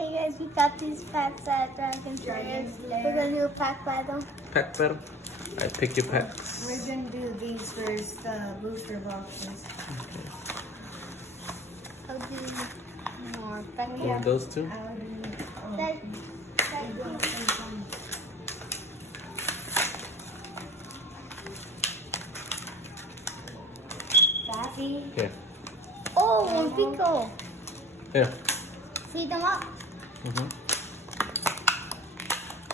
Hey guys, we got these packs at Dragon Trails. We're gonna do a pack battle. Pack battle? I pick your packs. We're gonna do these first, booster boxes. I'll do more. But Oh, those two? I'll do, Daffy. Okay. oh, one pickle. Here. See them up.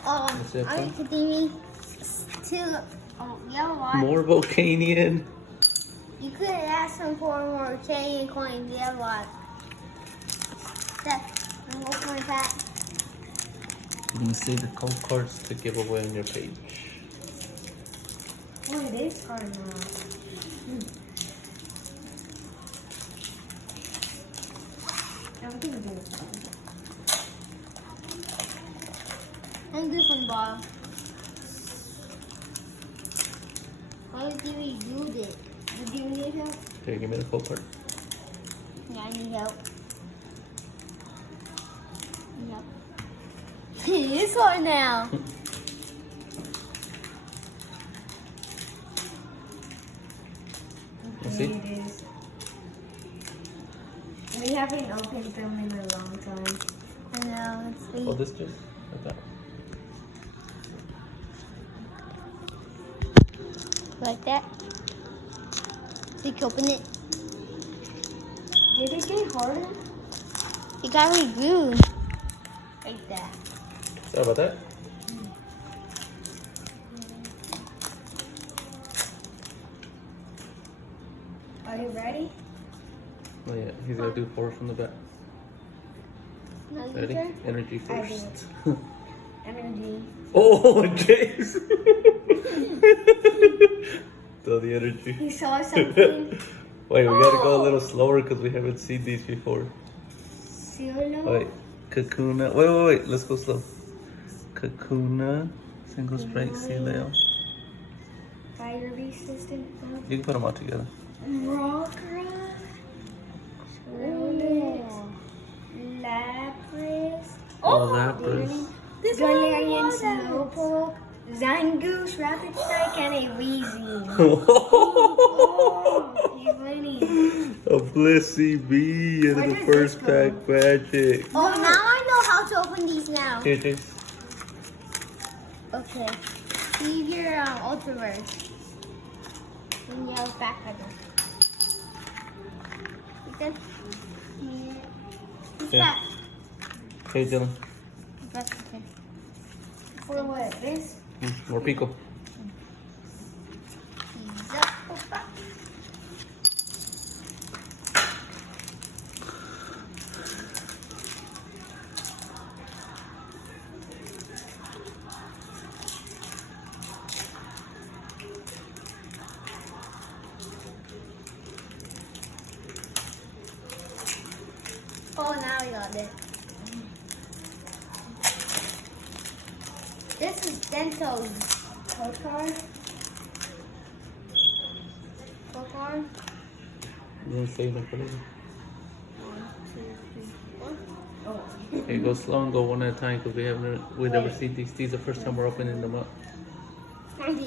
That's it, I could give me two yellow ones. More Volcanion. You could ask them for more chain coins, yellow ones. I'm open my pack. You can see the code cards to give away on your page. Oh, it is hard now. I'm gonna do it. And do from the bottom. How did we do this? Did you need help? Okay, give me the code card. Yeah, I need help. Yep. This one now. You see? It is. We haven't opened them in a long time. I know, it's sweet. Hold this just like that. Like that. So you can open it. Did it get harder? It got really glue. Like that. Sorry about that. Are you ready? Oh yeah, he's gonna do 4 from the back. Now Ready? your turn. Energy I first. Energy. Oh, James! Throw the energy. You saw something? Wait, we gotta go a little slower because we haven't seen these before. Silo? Wait, Kakuna. Wait. Let's go slow. Kakuna, single strike, Sealeo. Fire resistant. You can put them all together. Rockra. Rolex. Lapras. Oh, Lapras. This one I Galarian want that. Slowpoke. Zangoose, Rapid Strike, and a Weezy. Oh, he's winning. A Blissey B and Where the does first this go? pack magic. Oh, now I know how to open these now. Here, James. Okay. Leave your ultraverse. And you have back button. You good? What's Yeah. that? Hey, Dylan. That's okay. For what? This? More Pico. Pizza. Oh, now we got it. This is Dento's Code card? Pokemon. Then save it for later. 1, 2, 3, 4. Oh. Hey, go slow and go one at a time because we never seen these. These are the first time we're opening them up. 90.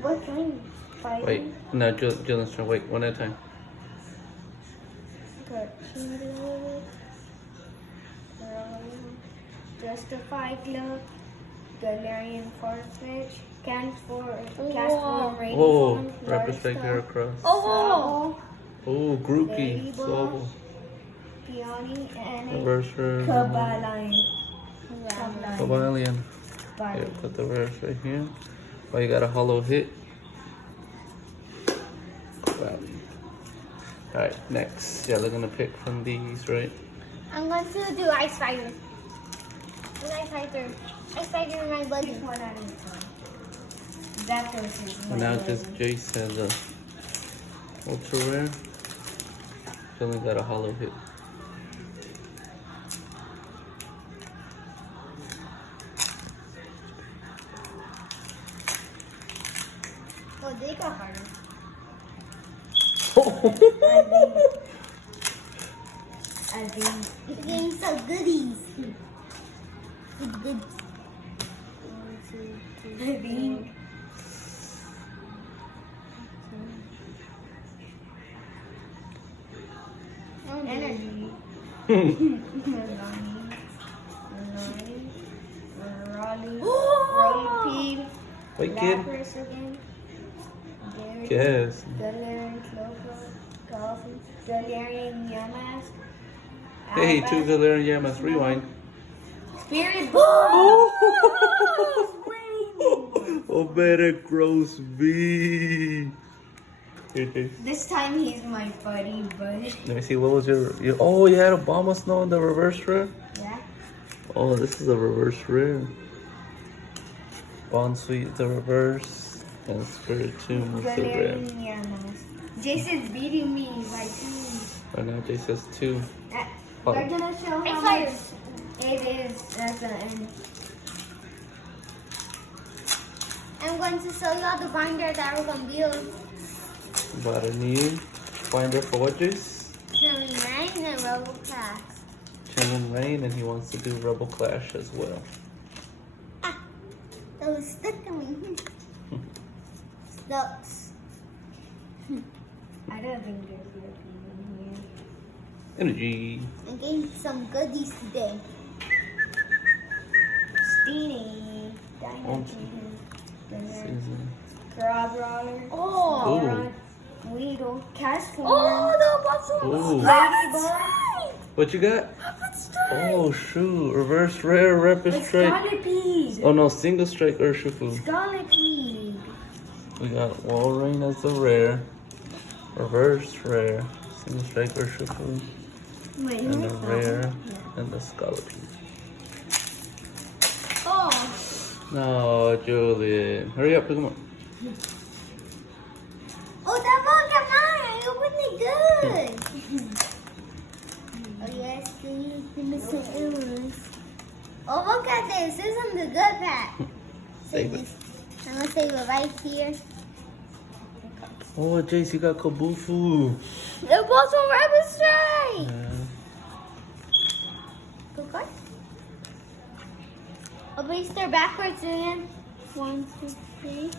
What kind? Fighting? Wait, no, Dylan's turn. Wait, one at a time. Good. Justified Look. Galarian Farfetch. Cast for Rating. Oh, Rapid Strike Heracross. Oh! Oh, Grookey. Ladybug. Swabble. Peony and a Reverse rare. Kabalion. Kabalion. Here, put the reverse right here. Oh, you got a hollow hit. Wow. Alright, next. Yeah, they're gonna pick from these, right? I'm going to do Ice Fighter. An Ice Fighter. Ice Fighter in my buddy. One at a time. That goes in And now just Jace has a ultra rare. He's only got a hollow hit. Oh, they got harder. I think It's getting so goody. Rolly, Wait, kid. Lapras again. Gary, Guess. Galarian, Slowpoke, Coffee, Galarian, Yamask. Hey, two Galarian Yamas. Rewind. Spirit Ball. Oh, better gross B. Here, Chase. This time he's my buddy, but Let me see. What was your? Oh, you had a Obama Snow in the reverse rare. yeah. Oh, this is a reverse rare. Bond Sweet, the reverse, and Spiritomb was the rare. Galarian, Yamask. Jason's beating me by 2. Right now, Jay says 2. We're gonna show how much it is at the end. I'm going to show you all the binder that we're going to build. Bought a new binder for what, Jace? Chilling Reign and Rebel Class. Chilling Reign, and he wants to do Rebel Clash as well. Ah, that was stuck in me. Stucks. I don't think there's nothing in here. Energy. I gained some goodies today. Steenie, Dynamite, Season. Crabrawler, Oh. Ooh. Weedle, Castform, Oh, the bottle. Ooh. Ladybug, What you got? Oh, shoot. Reverse rare, rapid strike. Scarletide, Oh, no, single strike Urshifu. Scarletide, We got Walrein as the rare. Reverse rare. Single strike Urshifu. Wait, And the who's that rare. one? And the Scarletide. Oh, No, Julian. Hurry up, pick 'em up. oh, that Pokemon. You really good. Oh, yes, the missing earrings. Oh, look at this. This is the good pack. Save it. I'm going to save it right here. Oh, Jace, you got Kabufu. The bottom rabbit straight. Yeah. Good card. Oh, please start backwards again. 1, 2, 3.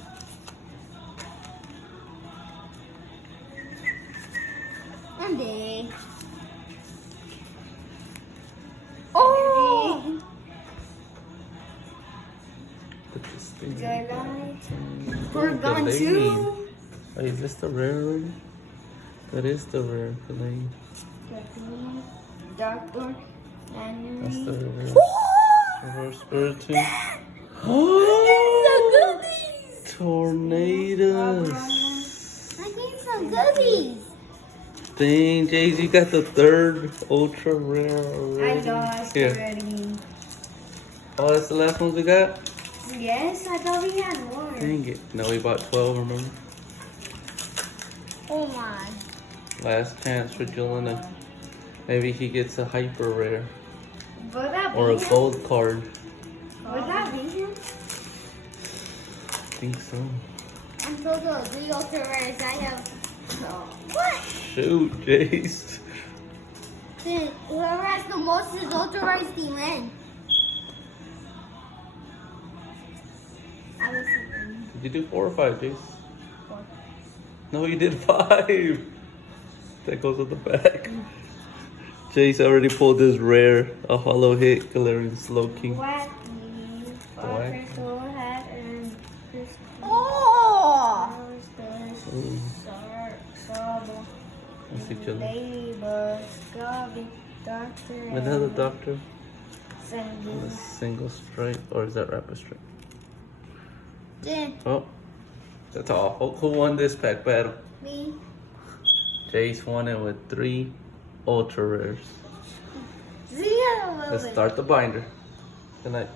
And big. Oh! Look at this thing. Galite, Oh, Porygon Galade. 2, Wait, is this the rare already? That is the rare Galade. Darkboard, That's the Manually, rare. Oh! Reverse Spiritomb. Some goodies! Tornadoes. I need some goodies. Dang, Jace, you got the third ultra rare I already. lost Here. already. Oh, that's the last ones we got? Yes, I thought we had more. Dang it. No, we bought 12, remember? Oh my. Last chance for Jelena. Maybe he gets a hyper rare. Would that be Or a him? gold card. Would that be him? I think so. I'm so good. 3 ultra rares. I have. What? Shoot, Jace. Then whoever has the most is ultra rares the win. I was thinking. Did you do 4 or 5, Jace? 4. No, you did 5. That goes at the back. Jace already pulled this rare, a hollow hit, Galarian Slowking. Wacky, Wacky. Crystal Hat, and Crystal Oh! Ooh. Sable, Let's see, Jelena. Ladybug, Scobby, Doctor, Another doctor. Sandy. A single strike, or is that rapid strike? Then Oh, that's all. Who won this pack battle? me. Jace won it with 3 ultra rares. 0. Let's start the binder. Good night.